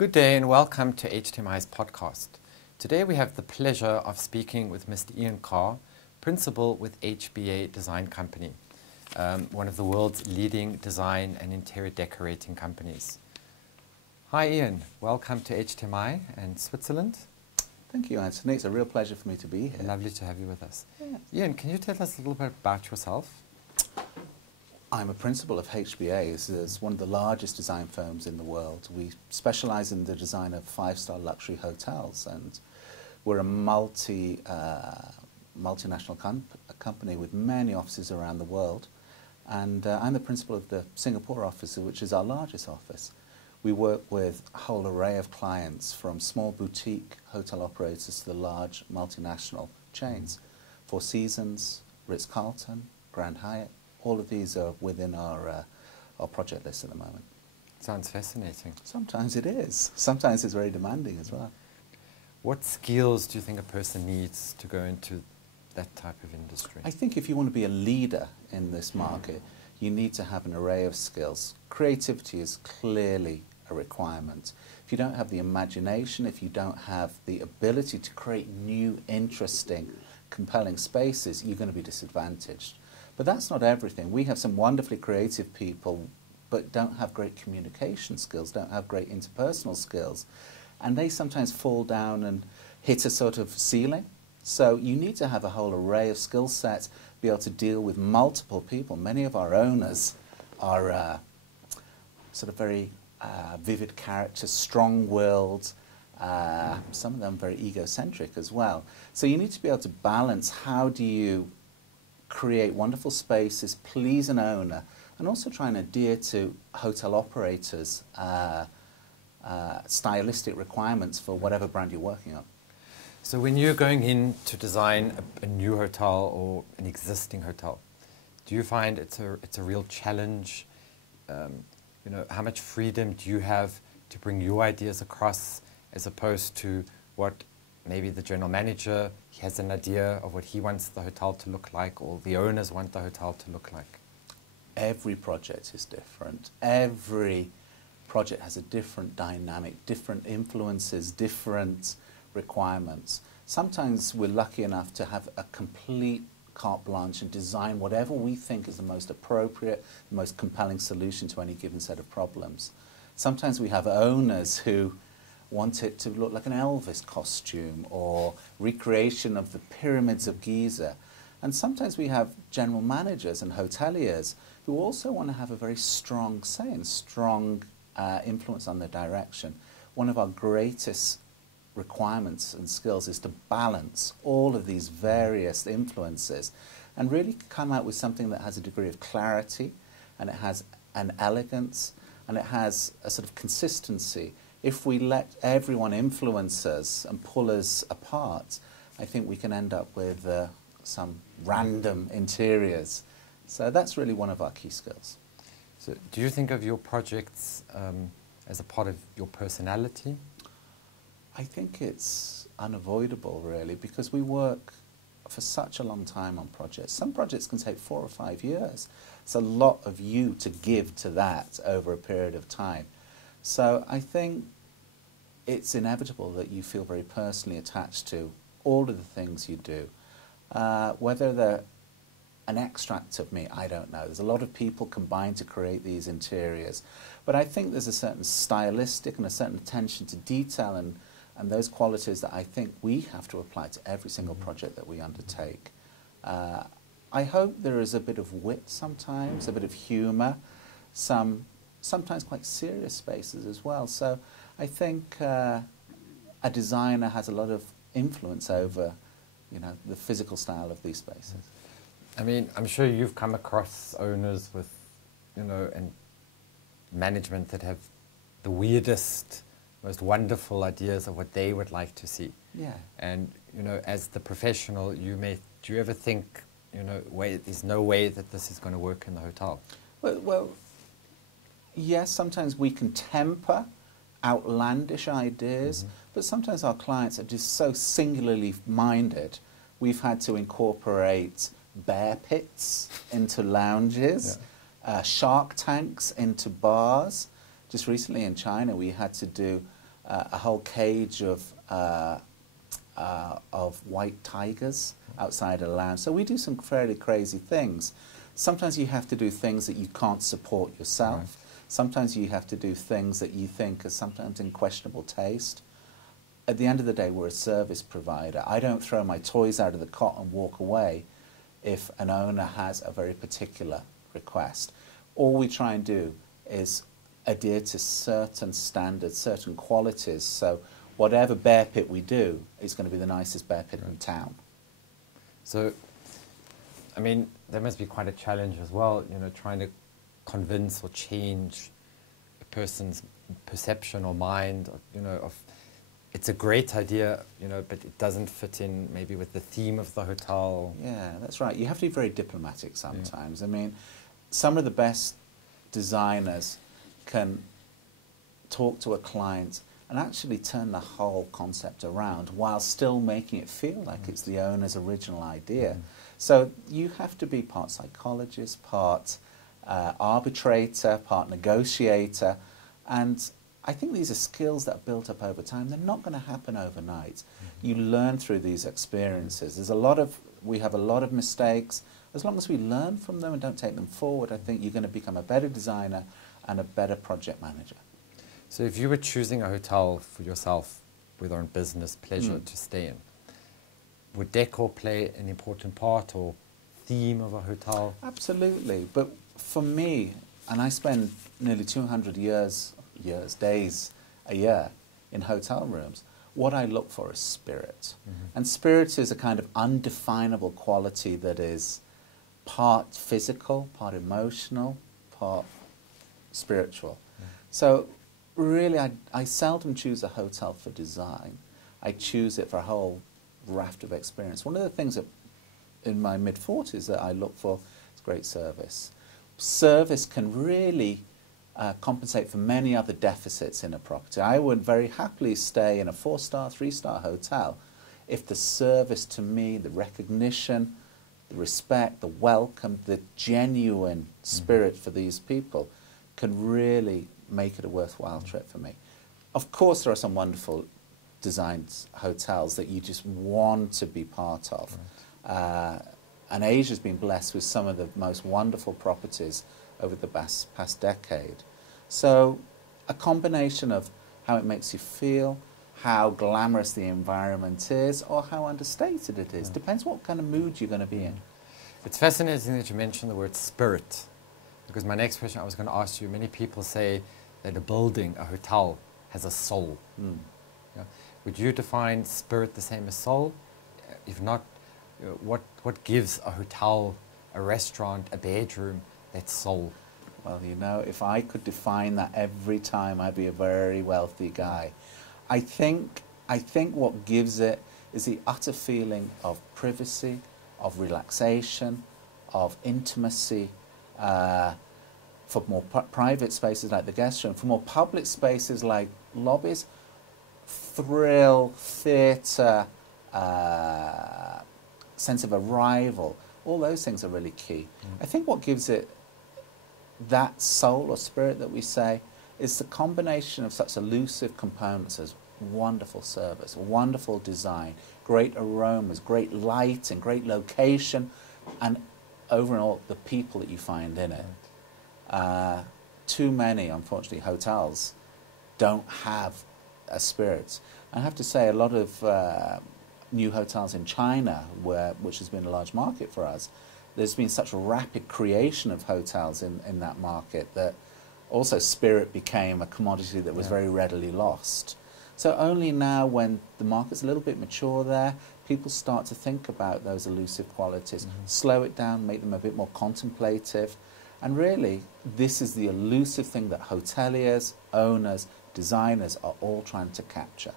Good day and welcome to HTMi's podcast. Today we have the pleasure of speaking with Mr. Ian Carr, Principal with HBA Design Company, one of the world's leading design and interior decorating companies. Hi Ian, welcome to HTMi and Switzerland. Thank you, Anthony. It's a real pleasure for me to be here. Lovely to have you with us. Yeah. Ian, can you tell us a little bit about yourself? I'm a principal of HBA. It's one of the largest design firms in the world. We specialize in the design of five-star luxury hotels, and we're a multinational company with many offices around the world. And I'm the principal of the Singapore office, which is our largest office. We work with a whole array of clients, from small boutique hotel operators to the large multinational chains. Four Seasons, Ritz-Carlton, Grand Hyatt. All of these are within our project list at the moment. Sounds fascinating. Sometimes it is. Sometimes it's very demanding as well. What skills do you think a person needs to go into that type of industry? I think if you want to be a leader in this market, you need to have an array of skills. Creativity is clearly a requirement. If you don't have the imagination, if you don't have the ability to create new, interesting, compelling spaces, you're going to be disadvantaged. But that's not everything. We have some wonderfully creative people, but don't have great communication skills, don't have great interpersonal skills. And they sometimes fall down and hit a sort of ceiling. So you need to have a whole array of skill sets, be able to deal with multiple people. Many of our owners are sort of very vivid characters, strong-willed, some of them very egocentric as well. So you need to be able to balance how do you create wonderful spaces, please an owner, and also try and adhere to hotel operators' stylistic requirements for whatever brand you're working on. So when you're going in to design a new hotel or an existing hotel, do you find it's a real challenge? You know, how much freedom do you have to bring your ideas across, as opposed to what maybe the general manager, he has an idea of what he wants the hotel to look like, or the owners want the hotel to look like? Every project is different. Every project has a different dynamic, different influences, different requirements. Sometimes we're lucky enough to have a complete carte blanche and design whatever we think is the most appropriate, the most compelling solution to any given set of problems. Sometimes we have owners who want it to look like an Elvis costume or recreation of the pyramids of Giza. And sometimes we have general managers and hoteliers who also want to have a very strong say and strong influence on their direction. One of our greatest requirements and skills is to balance all of these various influences and really come out with something that has a degree of clarity, and it has an elegance, and it has a sort of consistency. If we let everyone influence us and pull us apart, I think we can end up with some random interiors. So that's really one of our key skills. So do you think of your projects as a part of your personality? I think it's unavoidable, really, because we work for such a long time on projects. Some projects can take 4 or 5 years. It's a lot of you to give to that over a period of time. So I think it's inevitable that you feel very personally attached to all of the things you do. Whether they're an extract of me, I don't know. There's a lot of people combined to create these interiors. But I think there's a certain stylistic and a certain attention to detail and those qualities that I think we have to apply to every single project that we undertake. I hope there is a bit of wit sometimes, a bit of humour, sometimes quite serious spaces as well. So I think a designer has a lot of influence over, you know, the physical style of these spaces. I mean, I'm sure you've come across owners with, you know, and management that have the weirdest, most wonderful ideas of what they would like to see. Yeah. And, you know, as the professional, do you ever think, you know, there's no way that this is going to work in the hotel? Well, yes, sometimes we can temper outlandish ideas, but sometimes our clients are just so singularly minded. We've had to incorporate bear pits into lounges, shark tanks into bars. Just recently in China, we had to do a whole cage of white tigers outside a lounge. So we do some fairly crazy things. Sometimes you have to do things that you can't support yourself. Right. Sometimes you have to do things that you think are sometimes in questionable taste. At the end of the day, we're a service provider. I don't throw my toys out of the cot and walk away if an owner has a very particular request. All we try and do is adhere to certain standards, certain qualities. So whatever bear pit we do is going to be the nicest bear pit in town. So, I mean, there must be quite a challenge as well, you know, trying to convince or change a person's perception or mind, or, you know, of it's a great idea, you know, but it doesn't fit in maybe with the theme of the hotel. Yeah, that's right. You have to be very diplomatic sometimes. Yeah. I mean, some of the best designers can talk to a client and actually turn the whole concept around while still making it feel like it's the owner's original idea. So you have to be part psychologist, part arbitrator, part negotiator, and I think these are skills that are built up over time. They're not going to happen overnight. You learn through these experiences. We have a lot of mistakes. As long as we learn from them and don't take them forward, I think you're going to become a better designer and a better project manager. So if you were choosing a hotel for yourself, whether on business, pleasure, to stay in, would decor play an important part, or theme of a hotel? Absolutely. But for me, and I spend nearly 200 days a year in hotel rooms, what I look for is spirit. And spirit is a kind of undefinable quality that is part physical, part emotional, part spiritual. So really, I seldom choose a hotel for design. I choose it for a whole raft of experience. One of the things that in my mid-40s that I look for is great service. Service can really compensate for many other deficits in a property. I would very happily stay in a 4-star, 3-star hotel if the service to me, the recognition, the respect, the welcome, the genuine spirit for these people can really make it a worthwhile trip for me. Of course, there are some wonderful designed hotels that you just want to be part of. And Asia's been blessed with some of the most wonderful properties over the past decade. So a combination of how it makes you feel, how glamorous the environment is, or how understated it is. Depends what kind of mood you're going to be in. It's fascinating that you mentioned the word spirit, because my next question I was going to ask you, many people say that a building, a hotel, has a soul. Yeah. Would you define spirit the same as soul? If not, what gives a hotel, a restaurant, a bedroom that soul? Well, you know, if I could define that every time, I'd be a very wealthy guy. I think what gives it is the utter feeling of privacy, of relaxation, of intimacy, for more private spaces like the guest room, for more public spaces like lobbies, thrill, theatre, sense of arrival, all those things are really key. I think what gives it that soul or spirit that we say is the combination of such elusive components as wonderful service, wonderful design, great aromas, great lighting, great location, and overall the people that you find in it. Too many, unfortunately, hotels don't have a spirit. I have to say a lot of new hotels in China, which has been a large market for us, there's been such a rapid creation of hotels in that market that also spirit became a commodity that was very readily lost. So only now, when the market's a little bit mature there, people start to think about those elusive qualities, slow it down, make them a bit more contemplative. And really, this is the elusive thing that hoteliers, owners, designers are all trying to capture.